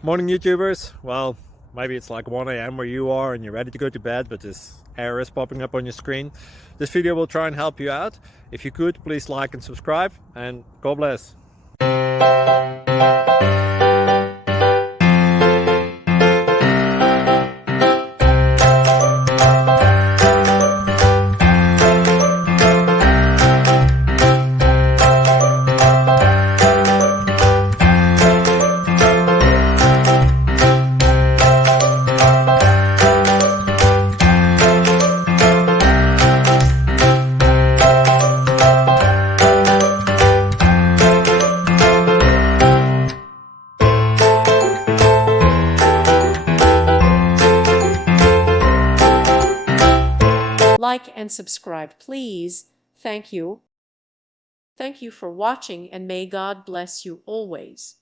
Morning YouTubers. Well, maybe it's like 1 a.m. where you are and you're ready to go to bed, but this error is popping up on your screen. This video will try and help you out. If you could, please like and subscribe, and God bless. Like and subscribe, please. Thank you. Thank you for watching, and may God bless you always.